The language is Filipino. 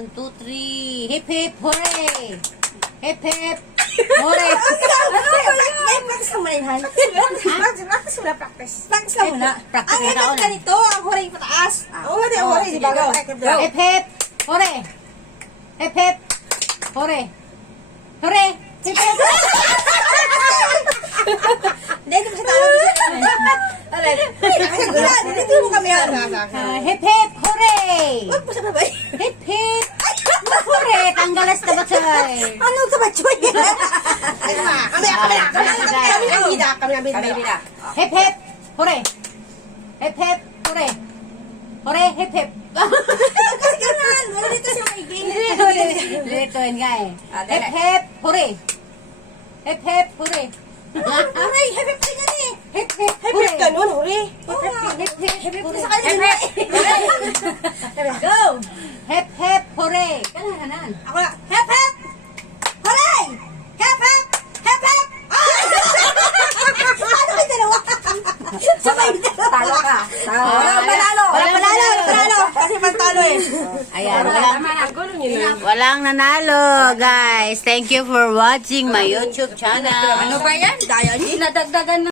1, 2, 3. Hip hip, hooray! Hip hip, hooray! Practice lang muna yun, Han. Practice muna, practice. Practice lang muna. Practice Ang na ikat ako na. ganito, ang hooray pataas. Oo, di, hooray, di ba? Go. Hip hip, hooray! Hip hip, hooray! Hooray! Hip hip! Hindi, ito sa talo. Dito mo kami, Han. Hip hip, hooray! Huwag mo sa babay. Hip hip, hooray! Tanggalas na ba sa'y? Ano ka ba, Choy? Kami ang bida. Kami ang bida. Hip hip, hooray! Hip hip, hooray! Hooray, hip hip! Kasi ganun, wala dito si Maybing. Lilituin nga eh. Hip hip, hooray! Hip hip, hooray! Hooray, happy pa yan eh. Hip hip, Happy hooray! ganun, hooray. Hip hip, hooray! Sa kanya, go. Hip hip, hooray! Kanahanan. Ako na. Hep, hep. Hooray! Hep, hep. Hep, hep. Ano ba yung dalawa? Sabay yung dalawa. Talo ka. Panalo. Panalo. Kasi pantalo eh. Ayan, Gulo niyo na. walang nanalo, guys. Thank you for watching my YouTube channel. Ano ba yan? Dahil nadagdagan na.